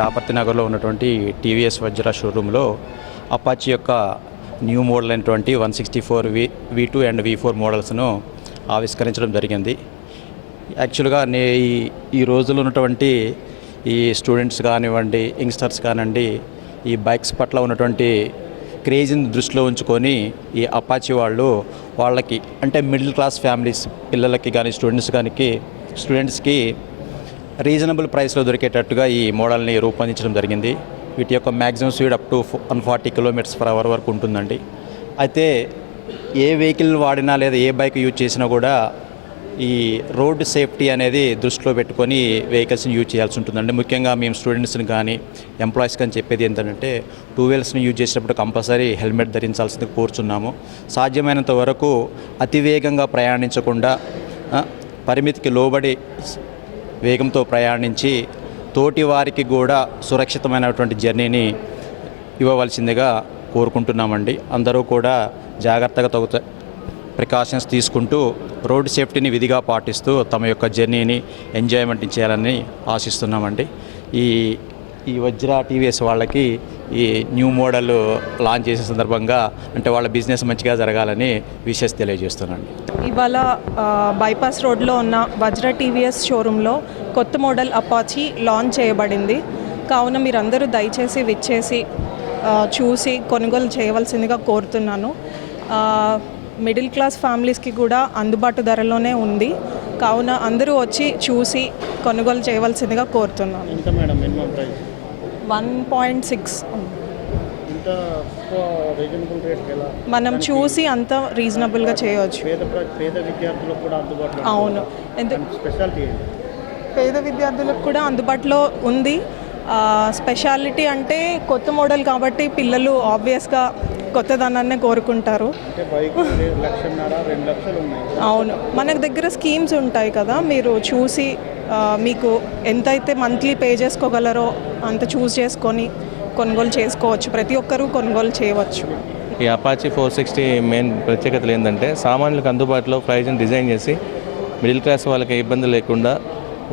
రాపర్తి నగర్లో ఉన్నటువంటి టీవీఎస్ వజ్ర షోరూంలో అపాచీ యొక్క న్యూ మోడల్ అయినటువంటి 164 V2 అండ్ V4 మోడల్స్ను ఆవిష్కరించడం జరిగింది. యాక్చువల్గా ఈ రోజుల్లో ఉన్నటువంటి ఈ స్టూడెంట్స్ కానివ్వండి, యంగ్స్టర్స్ కానివ్వండి, ఈ బైక్స్ పట్ల ఉన్నటువంటి క్రేజ్ని దృష్టిలో ఉంచుకొని ఈ అపాచీ వాళ్ళకి అంటే మిడిల్ క్లాస్ ఫ్యామిలీస్ పిల్లలకి కానీ స్టూడెంట్స్కి రీజనబుల్ ప్రైస్లో దొరికేటట్టుగా ఈ మోడల్ని రూపొందించడం జరిగింది. వీటి యొక్క maximum speed up to 140 km/h వరకు ఉంటుందండి. అయితే ఏ వెహికల్ వాడినా లేదా ఏ బైక్ యూజ్ చేసినా కూడా ఈ రోడ్ సేఫ్టీ అనేది దృష్టిలో పెట్టుకొని వెహికల్స్ని యూజ్ చేయాల్సి ఉంటుందండి. ముఖ్యంగా మేము స్టూడెంట్స్ని కానీ ఎంప్లాయీస్ కానీ చెప్పేది ఏంటంటే 2 వీలర్స్ని యూజ్ చేసేటప్పుడు కంపల్సరీ హెల్మెట్ ధరించాల్సింది కోరుచున్నాము. సాధ్యమైనంత వరకు అతివేగంగా ప్రయాణించకుండా పరిమితికి లోబడి వేగంతో ప్రయాణించి తోటి వారికి కూడా సురక్షితమైనటువంటి జర్నీని ఇవ్వవలసిందిగా కోరుకుంటున్నామండి. అందరూ కూడా జాగ్రత్తగా ప్రికాషన్స్ తీసుకుంటూ రోడ్ సేఫ్టీని విధిగా పాటిస్తూ తమ యొక్క జర్నీని ఎంజాయ్మెంట్ చేయాలని ఆశిస్తున్నామండి. ఈ వజ్ర టీవీఎస్ వాళ్ళకి ఈ న్యూ మోడల్ లాంచ్ చేసే సందర్భంగా అంటే వాళ్ళ బిజినెస్ మంచిగా జరగాలని విషెస్ తెలియజేస్తున్నాను. ఇవాళ బైపాస్ రోడ్లో ఉన్న వజ్ర టీవీఎస్ షోరూంలో కొత్త మోడల్ అపాచీ లాంచ్ చేయబడింది. కావున మీరందరూ దయచేసి విచ్చేసి చూసి కొనుగోలు చేయవలసిందిగా కోరుతున్నాను. మిడిల్ క్లాస్ ఫ్యామిలీస్కి కూడా అందుబాటు ధరలోనే ఉంది. కావున అందరూ వచ్చి చూసి కొనుగోలు చేయవలసిందిగా కోరుతున్నాను. 1.6 మనం చూసి అంత రీజనబుల్గా చేయవచ్చు. అవును, పేద విద్యార్థులకు కూడా అందుబాటులో ఉంది. స్పెషాలిటీ అంటే కొత్త మోడల్ కాబట్టి పిల్లలు ఆబ్వియస్గా కొత్తదనాన్నే కోరుకుంటారు. అవును, మన దగ్గర స్కీమ్స్ ఉంటాయి కదా, మీరు చూసి మీకు ఎంతైతే మంత్లీ పే చేసుకోగలరో అంత చూస్ చేసుకొని కొనుగోలు చేసుకోవచ్చు. ప్రతి ఒక్కరూ కొనుగోలు చేయవచ్చు. ఈ అపాచీ 460 మెయిన్ ప్రత్యేకతలు ఏంటంటే సామాన్యులకు అందుబాటులో ప్రైజ్ని డిజైన్ చేసి మిడిల్ క్లాస్ వాళ్ళకి ఇబ్బంది లేకుండా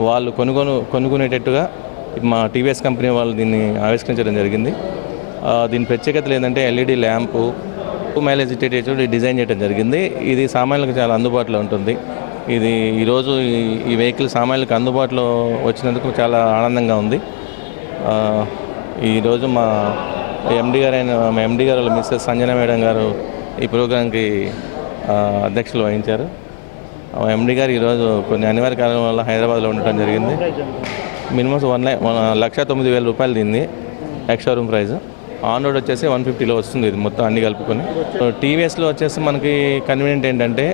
వాళ్ళు కొనుక్కునేటట్టుగా మా టీవీఎస్ కంపెనీ వాళ్ళు దీన్ని ఆవిష్కరించడం జరిగింది. దీని ప్రత్యేకతలు ఏంటంటే LED ల్యాంపు మైలేజ్ ఇచ్చేటట్టు డిజైన్ చేయడం జరిగింది. ఇది సామాన్యులకు చాలా అందుబాటులో ఉంటుంది. ఇది ఈరోజు ఈ వెహికల్ సామాన్యులకు అందుబాటులో వచ్చినందుకు చాలా ఆనందంగా ఉంది. ఈరోజు మా ఎండి గారు మిస్సెస్ సంజన మేడం గారు ఈ ప్రోగ్రాంకి అధ్యక్షులు వహించారు. ఎండి గారు ఈరోజు కొన్ని అనివార్య కారణాల వల్ల హైదరాబాద్లో ఉండటం జరిగింది. మినిమం 1,09,000 రూపాయలు దీన్ని ex showroom price. On road వచ్చేసి 150లో వస్తుంది. ఇది మొత్తం అన్ని కలుపుకొని. టీవీఎస్లో వచ్చేసి మనకి కన్వీనియంట్ ఏంటంటే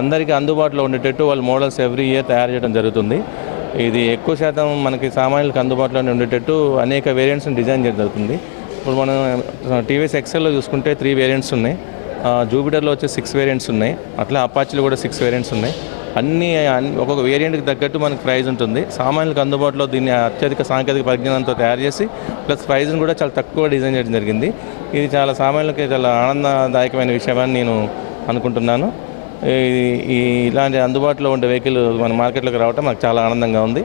అందరికీ అందుబాటులో ఉండేటట్టు వాళ్ళు మోడల్స్ ఎవ్రీ ఇయర్ తయారు చేయడం జరుగుతుంది. ఇది ఎక్కువ శాతం మనకి సామాన్యులకు అందుబాటులోనే ఉండేటట్టు అనేక వేరియంట్స్ని డిజైన్ చేయడం జరుగుతుంది. ఇప్పుడు మనం టీవీఎస్ ఎక్సెల్లో చూసుకుంటే 3 వేరియంట్స్ ఉన్నాయి. జూపిటర్లో వచ్చి 6 వేరియంట్స్ ఉన్నాయి. అట్లా అపాచీలో కూడా 6 వేరియంట్స్ ఉన్నాయి. అన్ని ఒక్కొక్క వేరియంట్కి తగ్గట్టు మనకు ప్రైజ్ ఉంటుంది. సామాన్యులకు అందుబాటులో దీన్ని అత్యధిక సాంకేతిక పరిజ్ఞానంతో తయారు చేసి ప్లస్ ప్రైజ్ని కూడా చాలా తక్కువ డిజైన్ చేయడం జరిగింది. ఇది చాలా సామాన్యులకి చాలా ఆనందదాయకమైన విషయమని నేను అనుకుంటున్నాను. ఇలాంటి అందుబాటులో ఉండే వెహికల్ మన మార్కెట్లోకి రావడం మాకు చాలా ఆనందంగా ఉంది.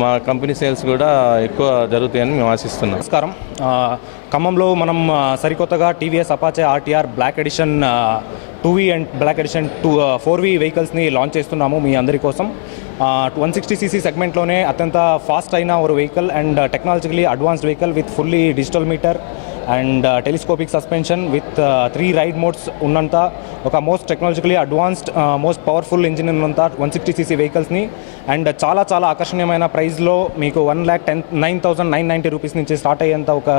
మా కంపెనీ సేల్స్ కూడా ఎక్కువ జరుగుతాయని మేము ఆశిస్తున్నాం. నమస్కారం. ఖమ్మంలో మనం సరికొత్తగా TVS Apache RTR black edition 2V and black edition 4V వెహికల్స్ని లాంచ్ చేస్తున్నాము మీ అందరి కోసం. 160cc సెగ్మెంట్లోనే అత్యంత ఫాస్ట్ అయిన ఒక vehicle and technologically advanced vehicle with fully digital meter and telescopic suspension with 3 ride modes ఉన్నంత ఒక most technologically advanced most powerful engine ఉన్నంత 160cc వెహికల్స్ని అండ్ చాలా చాలా ఆకర్షణీయమైన ప్రైస్లో మీకు 1,09,990 రూపీస్ నుంచి స్టార్ట్ అయ్యేంత ఒక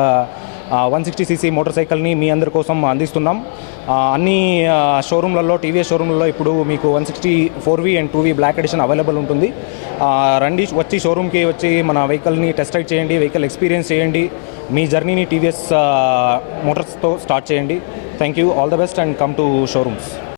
160cc మోటార్ సైకిల్ని మీ అందరి కోసం అందిస్తున్నాం. అన్ని షోరూమ్లలో టీవీఎస్ షోరూమ్లలో ఇప్పుడు మీకు 164V and 2V black edition available ఉంటుంది. రండి, వచ్చి షోరూమ్కి వచ్చి మన వెహికల్ని టెస్ట్ రైడ్ చేయండి, వెహికల్ ఎక్స్పీరియన్స్ చేయండి, మీ జర్నీని టీవీఎస్ మోటార్స్తో స్టార్ట్ చేయండి. Thank you, all the best and come to showrooms.